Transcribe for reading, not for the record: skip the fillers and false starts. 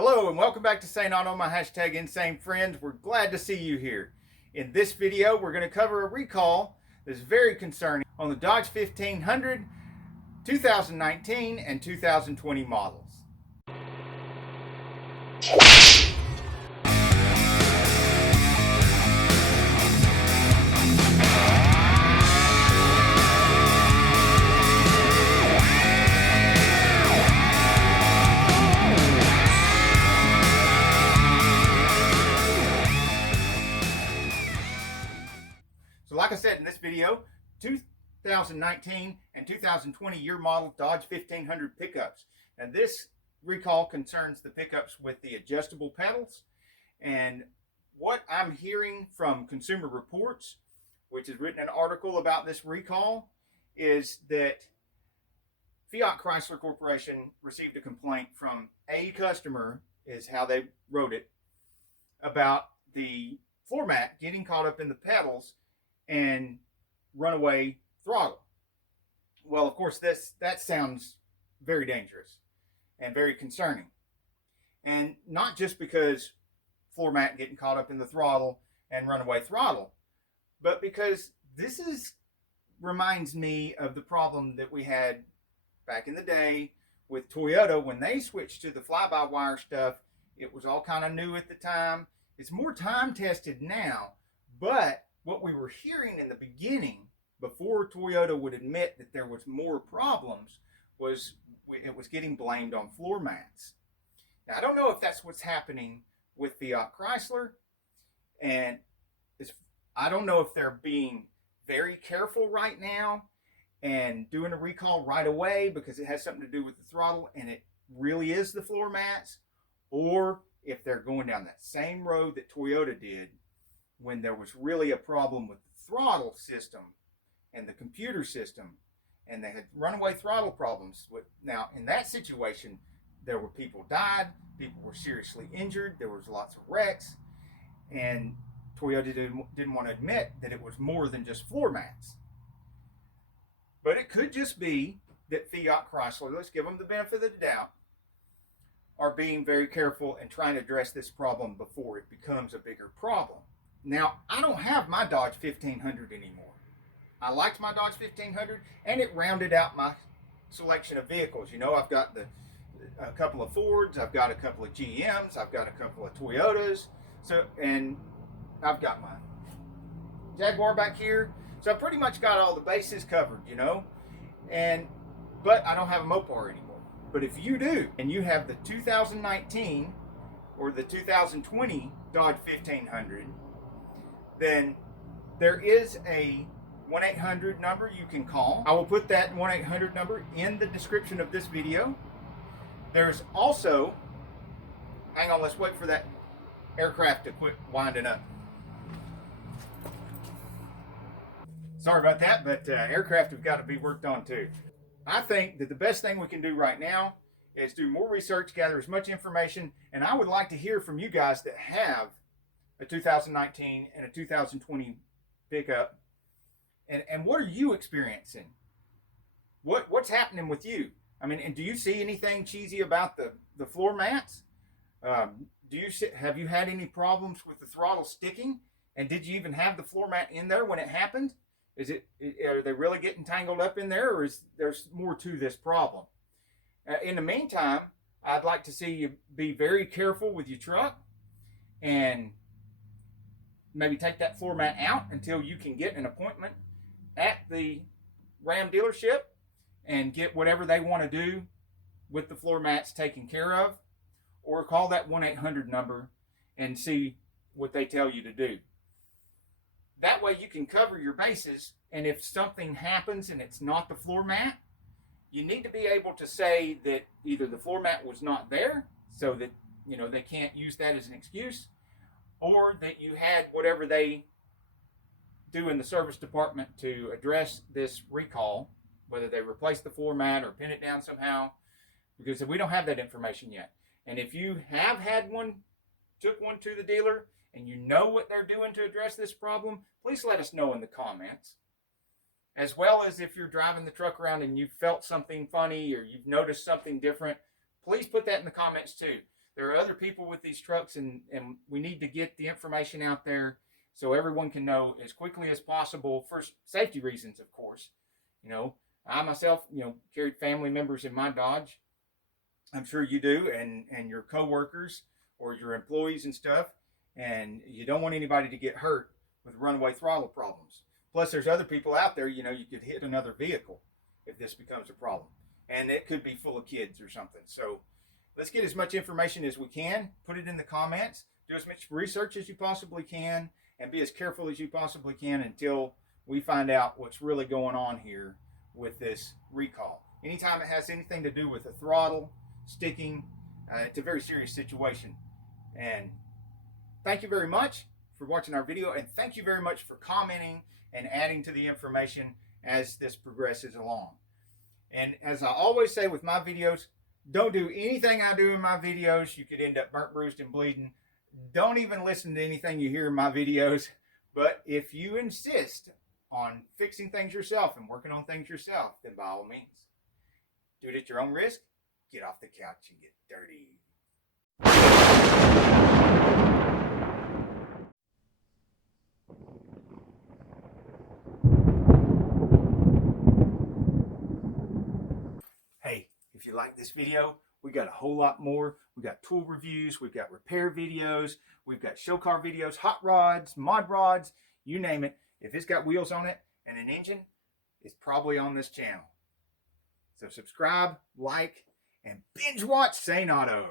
Hello and welcome back to St. Auto, my hashtag insane friends. We're glad to see you here. In this video, we're going to cover a recall that's very concerning on the Dodge 1500 2019 and 2020 models. So like I said in this video, 2019 and 2020 year model Dodge 1500 pickups. Now this recall concerns the pickups with the adjustable pedals. And what I'm hearing from Consumer Reports, which has written an article about this recall, is that Fiat Chrysler Corporation received a complaint from a customer, is how they wrote it, about the floor mat getting caught up in the pedals and runaway throttle. Well, of course, that sounds very dangerous and very concerning. And not just because floor mat getting caught up in the throttle and runaway throttle, but because this reminds me of the problem that we had back in the day with Toyota when they switched to the fly-by-wire stuff. It was all kind of new at the time. It's more time-tested now, but what we were hearing in the beginning, before Toyota would admit that there was more problems, was it was getting blamed on floor mats. Now, I don't know if that's what's happening with Fiat Chrysler, and I don't know if they're being very careful right now and doing a recall right away because it has something to do with the throttle and it really is the floor mats, or if they're going down that same road that Toyota did when there was really a problem with the throttle system and the computer system, and they had runaway throttle problems. Now, in that situation, there were people died, people were seriously injured, there was lots of wrecks, and Toyota didn't want to admit that it was more than just floor mats. But it could just be that Fiat Chrysler, let's give them the benefit of the doubt, are being very careful and trying to address this problem before it becomes a bigger problem. Now, I don't have my Dodge 1500 anymore. I liked my Dodge 1500, and it rounded out my selection of vehicles. You know, I've got a couple of Fords, I've got a couple of GMs, I've got a couple of Toyotas, and I've got my Jaguar back here. So I pretty much got all the bases covered, you know. But I don't have a Mopar anymore. But if you do, and you have the 2019 or the 2020 Dodge 1500, then there is a 1-800 number you can call. I will put that 1-800 number in the description of this video. There's also, hang on, let's wait for that aircraft to quit winding up. Sorry about that, but aircraft have got to be worked on too. I think that the best thing we can do right now is do more research, gather as much information, and I would like to hear from you guys that have a 2019 and a 2020 pickup. And what are you experiencing? What's happening with you? I mean, and do you see anything cheesy about the floor mats? Have you had any problems with the throttle sticking? And did you even have the floor mat in there when it happened? Are they really getting tangled up in there, or is there more to this problem? In the meantime, I'd like to see you be very careful with your truck and maybe take that floor mat out until you can get an appointment at the Ram dealership and get whatever they want to do with the floor mats taken care of, or call that 1-800 number and see what they tell you to do. That way you can cover your bases, and if something happens and it's not the floor mat, you need to be able to say that either the floor mat was not there, so that they can't use that as an excuse, or that you had whatever they do in the service department to address this recall, whether they replace the floor mat or pin it down somehow, because we don't have that information yet. And if you have had one, took one to the dealer, and you know what they're doing to address this problem, please let us know in the comments. As well as if you're driving the truck around and you felt something funny or you've noticed something different, please put that in the comments too. there are other people with these trucks, and we need to get the information out there so everyone can know as quickly as possible, for safety reasons, of course. You know, I myself, you know, carried family members in my Dodge. I'm sure you do, and your coworkers or your employees and stuff, and you don't want anybody to get hurt with runaway throttle problems. Plus, there's other people out there, you know, you could hit another vehicle if this becomes a problem, and it could be full of kids or something. So let's get as much information as we can, put it in the comments, do as much research as you possibly can, and be as careful as you possibly can until we find out what's really going on here with this recall. Anytime it has anything to do with a throttle sticking, it's a very serious situation. And thank you very much for watching our video, and thank you very much for commenting and adding to the information as this progresses along. And as I always say with my videos, don't do anything I do in my videos. You could end up burnt, bruised, and bleeding. Don't even listen to anything you hear in my videos. But if you insist on fixing things yourself and working on things yourself, then by all means, do it at your own risk. Get off the couch and get dirty. Hey, if you like this video, we got a whole lot more. We got tool reviews, we've got repair videos, we've got show car videos, hot rods, mod rods, you name it. If it's got wheels on it and an engine, it's probably on this channel. So subscribe, like, and binge watch Sane Auto.